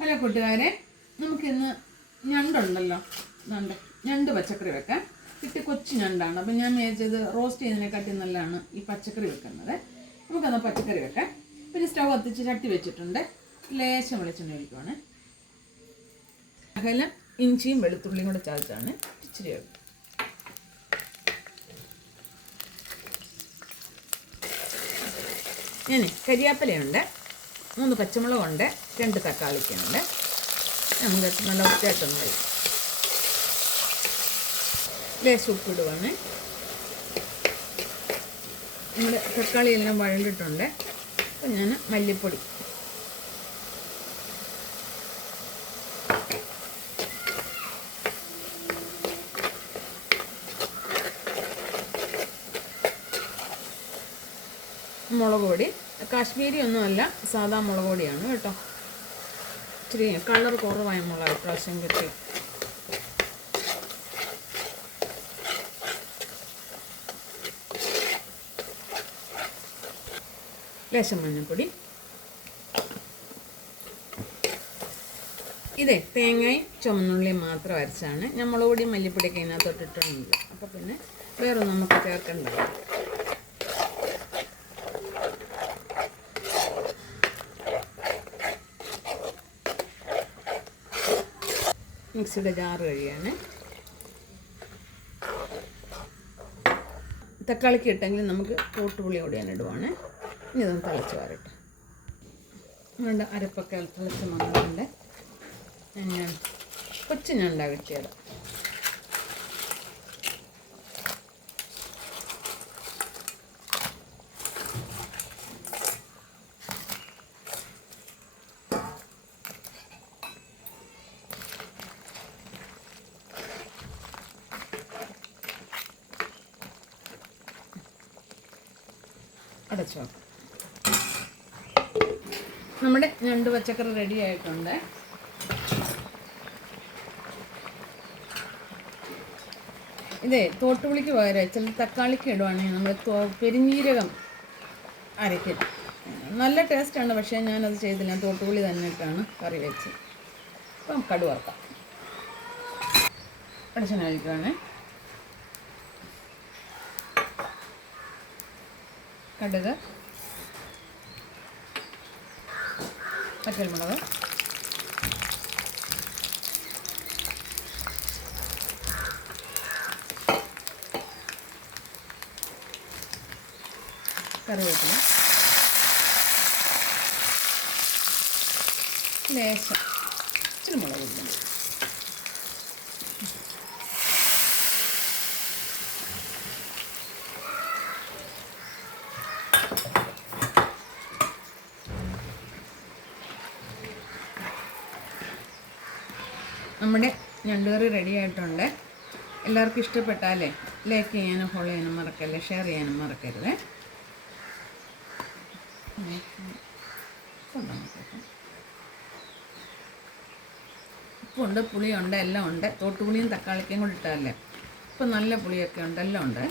Hello കൂട്ടുകാരെ, നമുക്കിന്ന് ഞണ്ടുണ്ടല്ലോ, ഞണ്ട് പച്ചക്കറി വെക്കാം. കിട്ടി കൊച്ചു ഞണ്ടാണ്. അപ്പം ഞാൻ വിചാരിച്ചത് റോസ്റ്റ് ചെയ്യുന്നതിനെക്കാട്ടി നല്ലതാണ് ഈ പച്ചക്കറി വെക്കുന്നത്. നമുക്കെന്നാൽ പച്ചക്കറി വെക്കാം. പിന്നെ സ്റ്റൗ കത്തിച്ച് ചട്ടി വെച്ചിട്ടുണ്ട്. ലേശം വെളിച്ചെണ്ണ ഒഴിക്കുവാണ്. അകലം ഇഞ്ചിയും വെളുത്തുള്ളിയും കൂടെ ചതച്ചാണ് ഇച്ചിരി വെക്കും. ഞാൻ കരിയാപ്പലയുണ്ട്, 3 പച്ചമുളകുണ്ട്, 2 തക്കാളിക്കുണ്ട്. നമുക്ക് നല്ല വൃത്തിയായിട്ടൊന്ന് കഴിയും. ലേശം ഉപ്പിടുവാണ്. നമ്മുടെ തക്കാളി എല്ലാം വഴണ്ടിട്ടുണ്ട്. അപ്പം ഞാൻ മല്ലിപ്പൊടി, മുളക് പൊടി, കാശ്മീരി ഒന്നുമല്ല, സാധാ മുളക് പൊടിയാണ് കേട്ടോ. ഇച്ചിരി കളർ കുറവായ മുളക് ഇപ്രാവശ്യം കിട്ടി. ലേശം മഞ്ഞൾപ്പൊടി. ഇതേ തേങ്ങയും ചുമന്നുള്ളിയും മാത്രം അരച്ചാണ്. ഞാൻ മുളക് പൊടിയും മല്ലിപ്പൊടിയൊക്കെ ഇതിനകത്തോട്ട് ഇട്ടിട്ടുണ്ട്. അപ്പോൾ പിന്നെ വേറെ നമുക്ക് ചേർക്കണ്ടല്ലോ. മിക്സിയുടെ ജാറ് കഴിയാണ്. തക്കാളിക്ക് ഇട്ടെങ്കിൽ നമുക്ക് തോട്ടുപുളി കൂടി ഞാൻ ഇടുവാണ്. ഇനി ഇതൊന്ന് തിളച്ച് വരട്ടെ. അതുകൊണ്ട് അരപ്പൊക്കെ തിളച്ച് വന്നിട്ടുണ്ട്. ഞാൻ കൊച്ചു ഞണ്ടാ കിട്ടിയത്. അടച്ചു വെക്കാം. നമ്മുടെ ഞണ്ട് പച്ചക്കറി റെഡി ആയിട്ടുണ്ട്. ഇതേ തോട്ടുപുളിക്ക് പകരം ചില തക്കാളിക്ക് ഇടുവാണെങ്കിൽ നമ്മൾ പെരിഞ്ജീരകം അരയ്ക്കും. നല്ല ടേസ്റ്റാണ്. പക്ഷേ ഞാനത് ചെയ്തില്ല. തോട്ടുപുളി തന്നെ ഇട്ടാണ് കറി വെച്ചത്. അപ്പം കടുക് വറുക്കാം. വെളിച്ചെണ്ണ ഒഴിക്കുവാണ്. കടുക്, പച്ചമുളക്, കറിവേപ്പില, ലേശം ഇച്ചിരി മുളക് പൊടി. നമ്മുടെ ഞണ്ടുകറി റെഡി ആയിട്ടുണ്ട്. എല്ലാവർക്കും ഇഷ്ടപ്പെട്ടാലേ ലൈക്ക് ചെയ്യാനും ഫോളോ ചെയ്യാനും മറക്കല്ലേ, ഷെയർ ചെയ്യാനും മറക്കരുത്. ഉപ്പുണ്ട്, പുളിയുണ്ട്, എല്ലാം ഉണ്ട്. തോട്ടുപുളിയും തക്കാളിക്കും കൂടി ഇട്ടാലേ ഇപ്പം നല്ല പുളിയൊക്കെ ഉണ്ട്, എല്ലാം ഉണ്ട്.